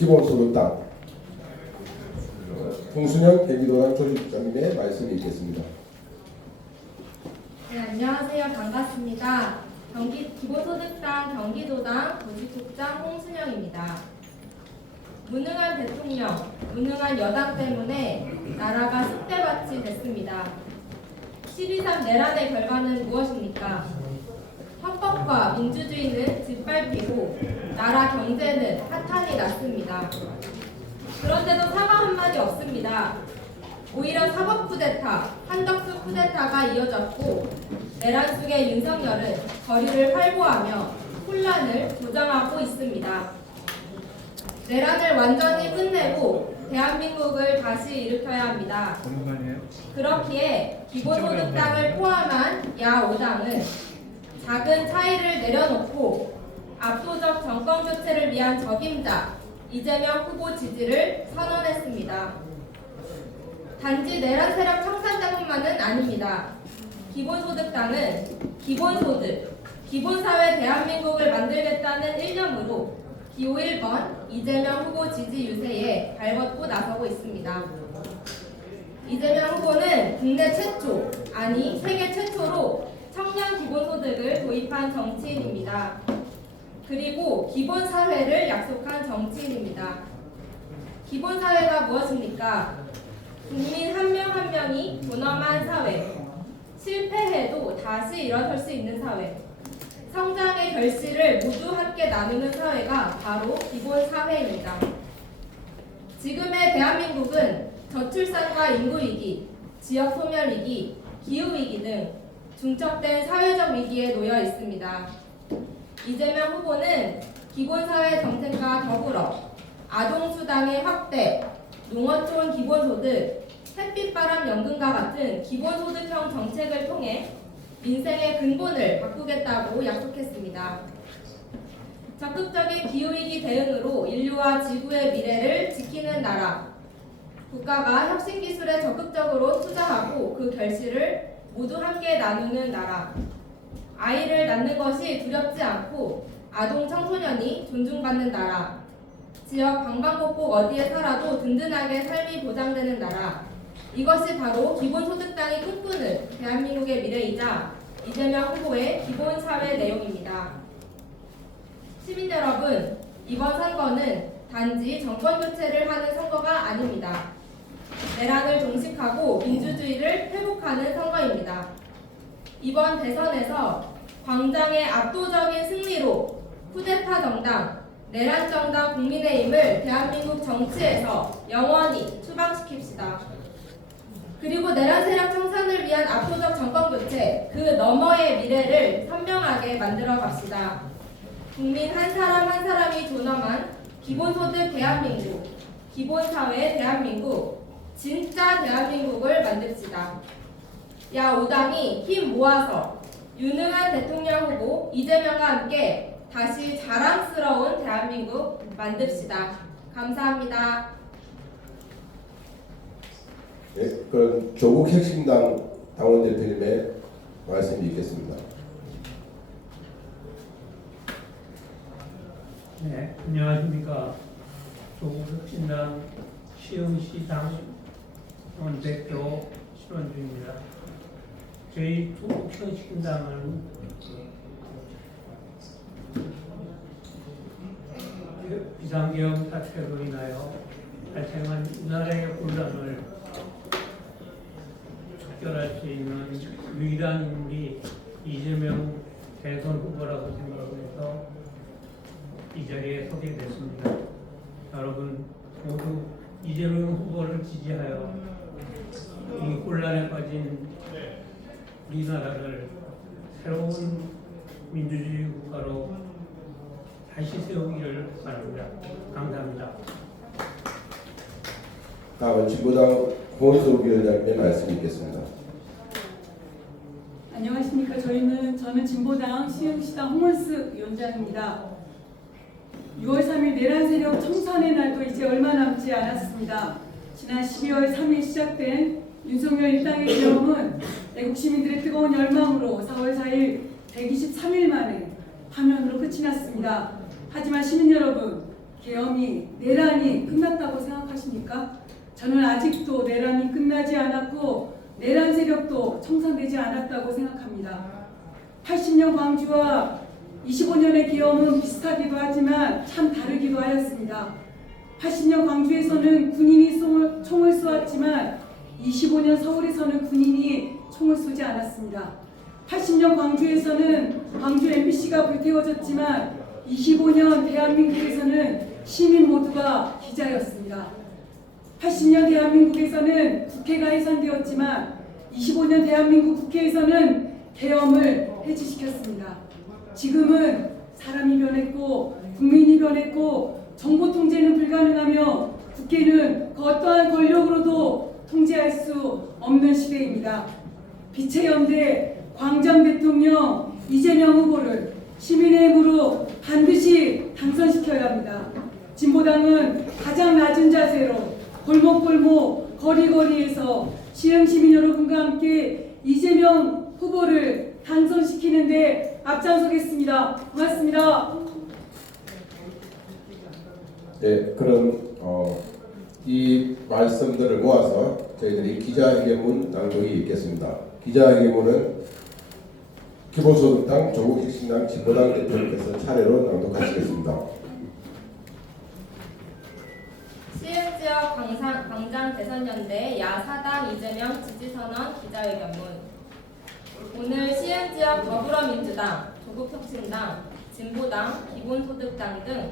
기본소득당 홍순영 경기도당 조직부장님의 말씀이 있겠습니다. 네, 안녕하세요. 반갑습니다. 기본소득당 경기도당 조직국장 홍순영입니다. 무능한 대통령, 무능한 여당 때문에 나라가 쑥대밭이 됐습니다. 12.3 내란의 결과는 무엇입니까? 헌법과 민주주의는 짓밟히고 나라 경제는 파탄이 났습니다. 그런데도 사과 한마디 없습니다. 오히려 사법 쿠데타, 한덕수 쿠데타가 이어졌고 내란 속의 윤석열은 거리를 활보하며 혼란을 조장하고 있습니다. 내란을 완전히 끝내고 대한민국을 다시 일으켜야 합니다. 그렇기에 기본소득당을 포함한 야5당은 작은 차이를 내려놓고 압도적 정권교체를 위한 적임자 이재명 후보 지지를 선언했습니다. 단지 내란 세력 청산 때문만은 아닙니다. 기본소득당은 기본소득, 기본사회 대한민국을 만들겠다는 일념으로 기호 1번 이재명 후보 지지 유세에 발벗고 나서고 있습니다. 이재명 후보는 국내 최초, 아니 세계 최초로 청년 기본소득을 도입한 정치인입니다. 그리고 기본사회를 약속한 정치인입니다. 기본사회가 무엇입니까? 국민 한 명 한 명이 존엄한 사회, 실패해도 다시 일어설 수 있는 사회, 성장의 결실을 모두 함께 나누는 사회가 바로 기본사회입니다. 지금의 대한민국은 저출산과 인구위기, 지역소멸위기, 기후위기 등 중첩된 사회적 위기에 놓여 있습니다. 이재명 후보는 기본사회 정책과 더불어 아동수당의 확대, 농어촌 기본소득, 햇빛바람 연금과 같은 기본소득형 정책을 통해 민생의 근본을 바꾸겠다고 약속했습니다. 적극적인 기후위기 대응으로 인류와 지구의 미래를 지키는 나라, 국가가 혁신기술에 적극적으로 투자하고 그 결실을 모두 함께 나누는 나라, 아이를 낳는 것이 두렵지 않고 아동 청소년이 존중받는 나라, 지역 방방곡곡 어디에 살아도 든든하게 삶이 보장되는 나라, 이것이 바로 기본소득당이 꿈꾸는 대한민국의 미래이자 이재명 후보의 기본사회 내용입니다. 시민 여러분, 이번 선거는 단지 정권교체를 하는 선거가 아닙니다. 내란을 종식하고 민주주의를 회복하는 선거입니다. 이번 대선에서 광장의 압도적인 승리로 쿠데타 정당, 내란 정당 국민의힘을 대한민국 정치에서 영원히 추방시킵시다. 그리고 내란 세력 청산을 위한 압도적 정권 교체, 그 너머의 미래를 선명하게 만들어 갑시다. 국민 한 사람 한 사람이 존엄한 기본소득 대한민국, 기본사회 대한민국, 진짜 대한민국을 만듭시다. 야5당이 힘 모아서 유능한 대통령 후보 이재명과 함께 다시 자랑스러운 대한민국 만듭시다. 감사합니다. 네, 그럼 조국 혁신당 당원 대표님의 말씀이 있겠습니다. 네, 안녕하십니까. 조국 혁신당 시흥시 당원 대표 신원주입니다. 저희 조국 혁신당은 비상계엄 사태로 인하여 발생한 나라의 혼란을 척결할 수 있는 유일한 인물이 이재명 대선 후보라고 생각을 해서 이 자리에 서게 됐습니다. 여러분 모두 이재명 후보를 지지하여 이 혼란에 빠진 우리나라를 새로운 민주주의 국가로 다시 세우기를 바랍니다. 감사합니다. 다음은 진보당 홍원석 위원장님의 말씀이 있겠습니다. 안녕하십니까. 저는 진보당 시흥시당 홍원석 위원장입니다. 6월 3일 내란 세력 청산의 날도 이제 얼마 남지 않았습니다. 지난 12월 3일 시작된 윤석열 일당의 계엄은 애국 시민들의 뜨거운 열망으로 4월 4일 123일 만에 파면으로 끝이 났습니다. 하지만 시민 여러분, 계엄이, 내란이 끝났다고 생각하십니까? 저는 아직도 내란이 끝나지 않았고 내란 세력도 청산되지 않았다고 생각합니다. 80년 광주와 25년의 계엄은 비슷하기도 하지만 참 다르기도 하였습니다. 80년 광주에서는 군인이 총을 쏘았지만 25년 서울에서는 군인이 총을 쏘지 않았습니다. 80년 광주에서는 광주 MBC가 불태워졌지만 25년 대한민국에서는 시민 모두가 기자였습니다. 80년 대한민국에서는 국회가 해산되었지만 25년 대한민국 국회에서는 계엄을 해지시켰습니다. 지금은 사람이 변했고 국민이 변했고 정보 통제는 불가능하며 국회는 그 어떠한 권력으로도 통제할 수 없는 시대입니다. 빛의 연대 광장 대통령 이재명 후보를 시민의 힘으로 반드시 당선시켜야 합니다. 진보당은 가장 낮은 자세로 골목골목 거리거리에서 시흥시민 여러분과 함께 이재명 후보를 당선시키는데 앞장서겠습니다. 고맙습니다. 네, 그럼 이 말씀들을 모아서 저희들이 기자회견문 낭독이 있겠습니다. 기자회견문은 기본소득당 조국혁신당 진보당 대표님께서 차례로 낭독하시겠습니다. 시흥지역 광장 대선연대 야사당 이재명 지지선언 기자회견문. 오늘 시흥지역 더불어민주당, 조국혁신당, 진보당, 기본소득당 등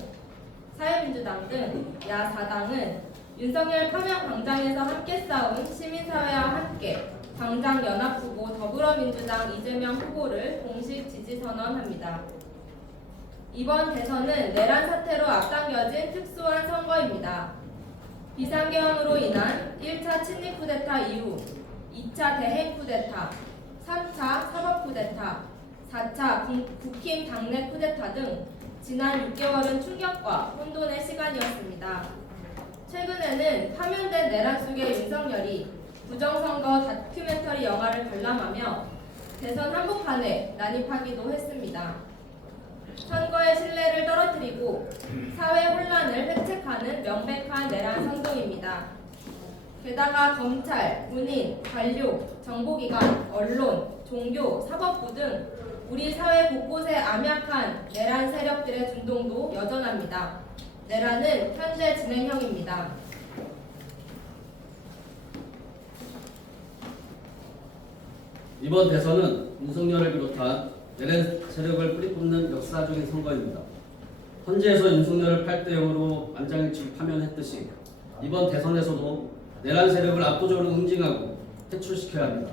사회민주당 등 야사당은 윤석열 파면 광장에서 함께 싸운 시민사회와 함께 광장 연합후보 더불어민주당 이재명 후보를 공식 지지선언합니다. 이번 대선은 내란 사태로 앞당겨진 특수한 선거입니다. 비상계엄으로 인한 1차 친일 쿠데타 이후 2차 대행 쿠데타, 3차 사법 쿠데타, 4차 국힘 당내 쿠데타 등 지난 6개월은 충격과 혼돈의 시간이었습니다. 최근에는 파면된 내란 속의 윤석열이 부정선거 다큐멘터리 영화를 관람하며 대선 한복판에 난입하기도 했습니다. 선거의 신뢰를 떨어뜨리고 사회 혼란을 획책하는 명백한 내란 선동입니다. 게다가 검찰, 군인, 관료, 정보기관, 언론, 종교, 사법부 등 우리 사회 곳곳에 암약한 내란 세력들의 준동도 여전합니다. 내란은 현재 진행형입니다. 이번 대선은 윤석열을 비롯한 내란 세력을 뿌리뽑는 역사적인 선거입니다. 헌재에서 윤석열을 8대 0으로 만장일치로 파면했듯이 이번 대선에서도 내란 세력을 압도적으로 응징하고 퇴출시켜야 합니다.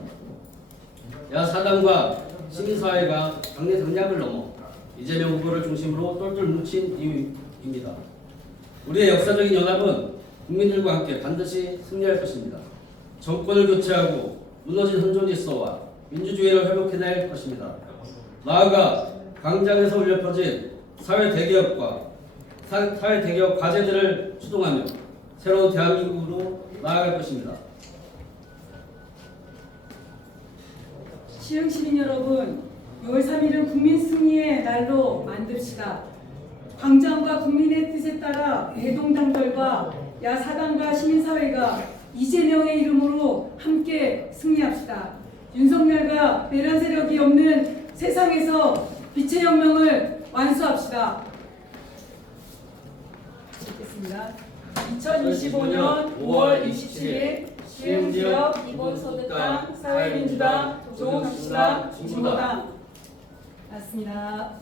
야사당과 시민사회가 당내 당략을 넘어 이재명 후보를 중심으로 똘똘 뭉친 이유입니다. 우리의 역사적인 연합은 국민들과 함께 반드시 승리할 것입니다. 정권을 교체하고 무너진 현존 질서와 민주주의를 회복해낼 것입니다. 나아가 광장에서 울려 퍼진 사회 대개혁 과제들을 추동하며 새로운 대한민국으로 나아갈 것입니다. 시흥 시민 여러분, 6월 3일은 국민 승리의 날로 만듭시다. 광장과 국민의 뜻에 따라 대동당들과 야사당과 시민사회가 이재명의 이름으로 함께 승리합시다. 윤석열과 내란 세력이 없는 세상에서 빛의 혁명을 완수합시다. 읽겠습니다. 2025년 5월 27일 시흥지역 기본소득당, 사회민주당, 조국혁신당, 진보당. 맞습니다.